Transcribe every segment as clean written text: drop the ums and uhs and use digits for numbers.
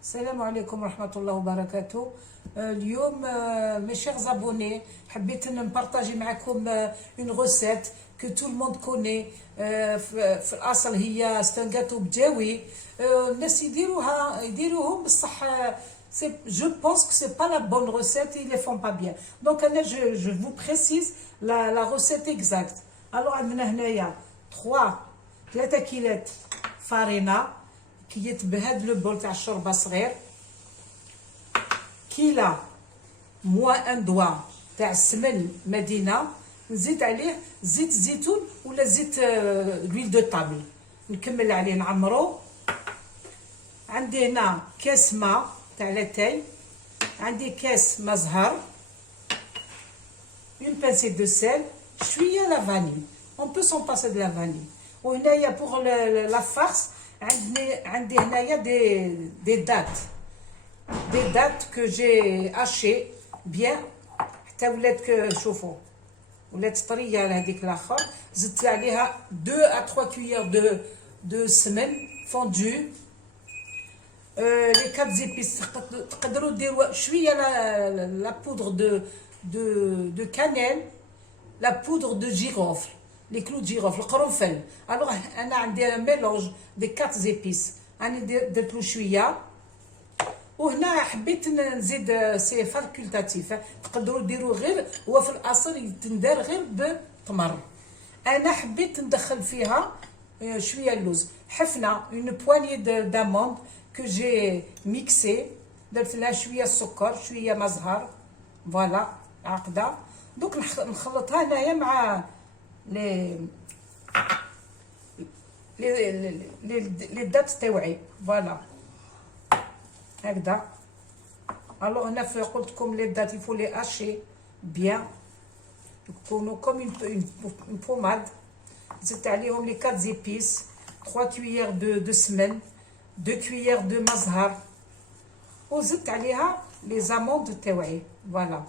السلام عليكم ورحمة الله وبركاته. اليوم mes chers abonnés حبيت نبارطاجي معكم une recette que tout le monde connaît. في الأصل هي c'est un gâteau بدجاوي. الناس يديروهم بصح je pense que c'est pas la bonne recette, ils les font pas bien. Donc je vous précise la recette exacte. Alors عندنا هنايا 3 كيلات فارينة كيت بهاد لو بول تاع الشوربه صغير، كيلا موان ان دوا تاع السمن مدينه، نزيد عليه زيت زيتون ولا زيت لويل دو طابل، نكمل عليه نعمرو. عندي هنا كاس ما تاع لاتاي، عندي كاس ما زهر، اون بانسي دو سيل، شويه لا فانيل، اون بو سون باسي دو لا فانيل. وهنايا بوغ لا فارس عندي هنايا دي دات كو جي هاشي بيان حتى ولات شوفوا ولات طريه لهذيك الاخر. زدت عليها 2 à 3 كويير دو سمن فوندو. لي كات زيبيس تقدروا ديروا شويه لا بودر دو كانيل، لا بودر دو جيروفل، les clous de girofle, القرنفل. alors انا عندي un mélange des 4 épices، انا درت له شويه. وهنا حبيت نزيد سي فاكولتاتيف، تقدروا ديروا غير، هو في الاصل يتندار غير بالتمر. انا حبيت ندخل فيها شويه اللوز، حفنه اون بواني داموند كو جي ميكسي، درت لها شويه السكر شويه ما زهر، فوالا هكذا. دوك نخلطها هنايا مع لي دات تاوعي، فوالا هكذا. الوغ هنا قلت لكم لي دات يفو لي هاشي بيان يكونوا كوم اون بوماد. زدت عليهم لي 4 زيبيس، 3 كويير دو سمن، 2 كويير دو مزهر، وزدت عليها لي زاموند تاوعي، فوالا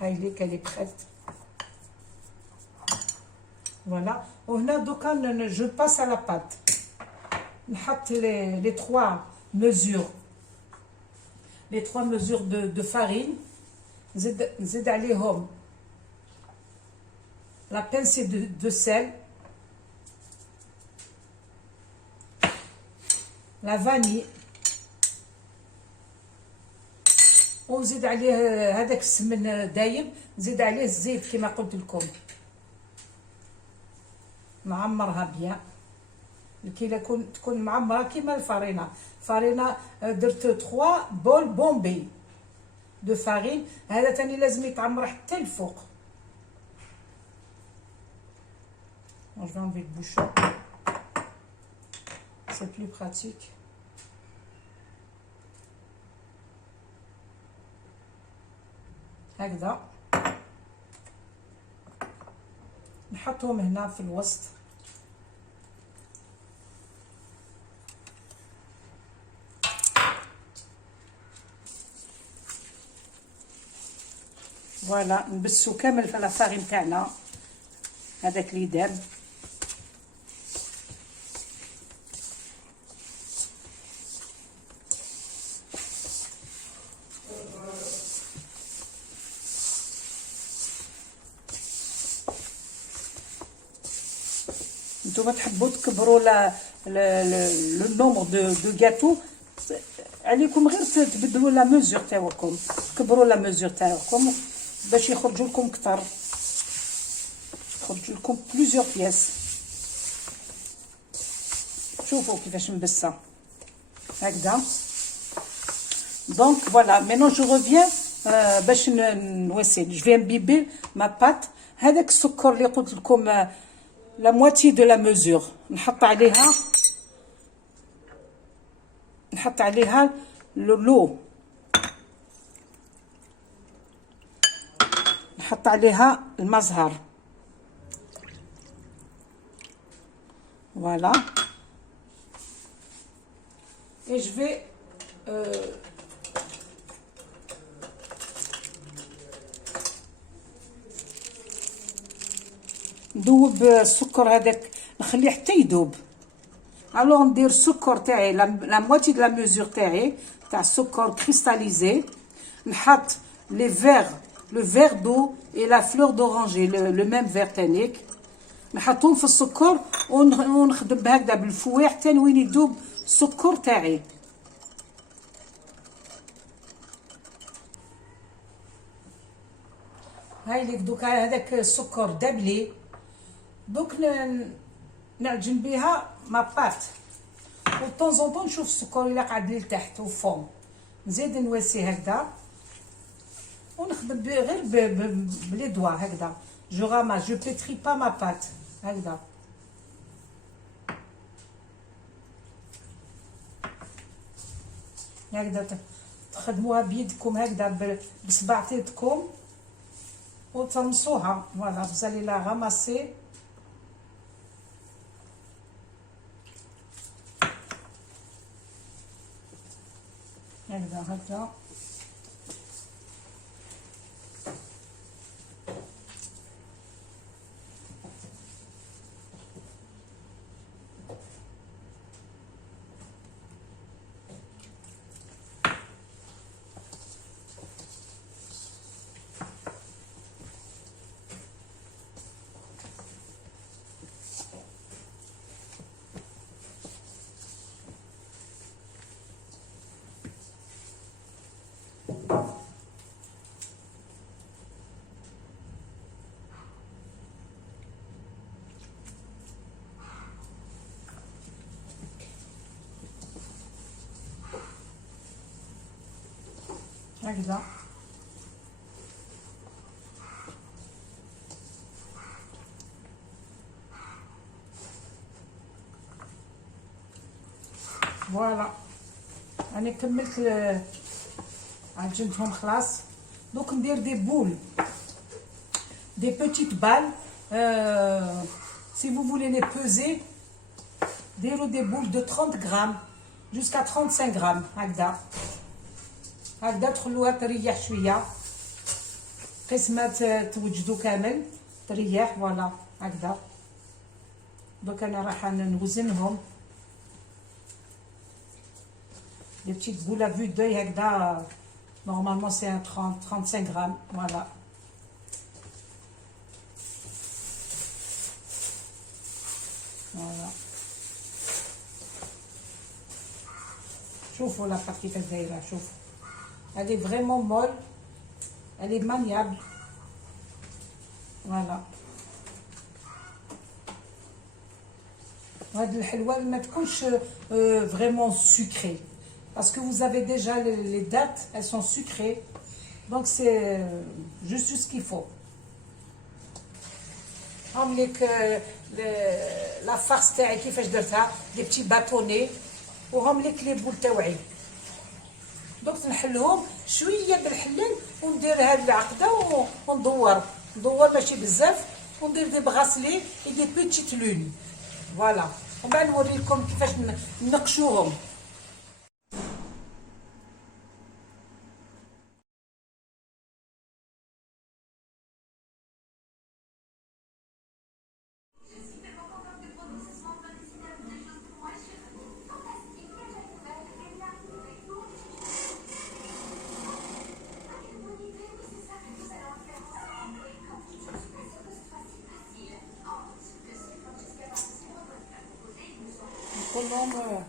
هاي لي كالي بريت، فوالا. وهنا دوكا جو باس على بات، نحط لي 3 mesures، les 3 mesures de farine. نزيد عليهم la pincée de sel، la vanille، ونزيد عليه هذاك السمن دايب، نزيد عليه الزيت كما قلت لكم، نعمرها بيان. الكيله تكون معمره كيما الفارينه. درت 3 بول بومبي دو فارين، هذا تاني لازم يتعمر حتى الفوق. je vais enlever le bouchon, c'est plus pratique. هكذا نحطهم هنا في الوسط. فوالا نبسو كامل في لافارين تاعنا هذاك اللي دار. نتوما تحبوا تكبروا لو نومبر دو غاتو، عليكم غير تبدلوا لا ميزور تاعكم، تكبروا لا ميزور تاعكم باش يخرجوا لكم كتر، يخرجوا لكم بليزيور بياس. شوفوا كيفاش مبسه هكذا. دونك فوالا مينون جو ريفيان باش نوسل. جو في امبيبي ما بات. هذاك السكر اللي قلت لكم لا مواتي دو لا ميزور، نحط عليها لو، نحط عليها المزهر، فوالا. et je vais ندوب السكر هذاك، نخليه حتى يذوب. الوغ ندير السكر تاعي لا موتي دو لا ميزور تاعي تاع السكر كريستاليزي. نحط لي فيغ لو فيغ دو اي لا فلور دورانجي لو ميم فيغ تانيك، نحطهم في السكر ونخدم هكذا بالفواح حتى وين يذوب السكر تاعي. هاي ليك دوكا هذاك السكر دابلي، دوك نعجن بها ما بات، و طون طون نشوف السكر الا قعد لي لتحت وفوق، نزيد نواسي هكذا ونخدم غير بلي دوا هكذا. جو راماس جو بيتري با ما بات هكذا. هكذا تخدموها بيدكم هكذا بصباعتكم وترمسوها. فوالا بزالي لا راماسي. هكذا هكذا هكذا. فوالا انا كملت عجنتهم خلاص. دوك ندير دي بول دي بيتيت بال. سي فو فولي لي بوزي ديروا دي بول دو 30 غرام جوسكا 35 غرام هكذا. هكذا تخلوها تريح شويه قسمات توجدوا كامل تريح. فوالا هكذا. دوك انا راح نوزنهم des petites boules à vue d'œil هكذا. normalement c'est un 35 grammes. voilà. voilà. شوفوا لا كيفاش دايره. شوفوا elle est vraiment molle, elle est maniable. voilà. هاد الحلوه ما تكونش vraiment sucrée parce que vous avez déjà les dattes, elles sont sucrées, donc c'est juste ce qu'il faut. هم ليك لا فارس تاعي كيفاش درتها دي بتي باتوني، وهم ليك لي بول تاوعي. دوك نحلهم شويه بالحلل وندير هاد العقده وندور ماشي بزاف، وندير دي بغاسلي اي دي بيتيت لون. فوالا. ومن بعد نوريكم كيفاش نقشوهم. كلهم